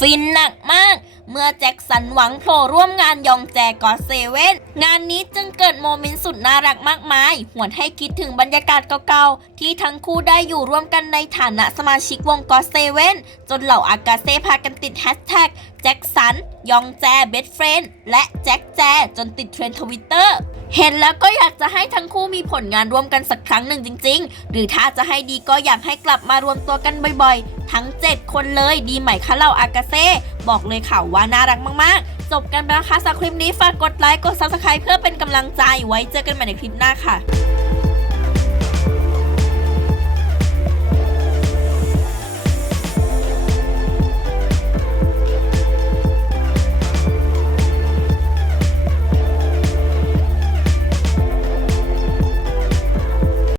ฟินหนักมาก เมื่อแจ็คสันหวังโผล่ร่วมงานยองแจกอเซเว่นงานนี้จึงเกิดโมเมนต์สุดน่ารักมากมาย หวนให้คิดถึงบรรยากาศเก่าๆ ที่ทั้งคู่ได้อยู่ร่วมกันในฐานะสมาชิกวงกอเซเว่นจนเหล่าอากาเซ่พากันติดแฮชแท็กแจ็คสันยองแจเบสเฟรนและแจ็คแจจนติดเทรนด์ทวิตเตอร์ เห็นแล้วก็อยากจะให้ทั้งคู่มีผลงานร่วมกันสักครั้งหนึ่งจริง ๆ หรือถ้าจะให้ดีก็อยากให้กลับมารวมตัวกันบ่อยๆ ทั้ง 7 คนเลยดีไหมคะเราอากาเซ่บอกเลยค่ะว่าน่ารักมากๆ จบกันไปแล้วค่ะสักคลิปนี้ฝากกดไลค์กด subscribe เพื่อเป็นกำลังใจไว้เจอกันใหม่ในคลิปหน้าค่ะ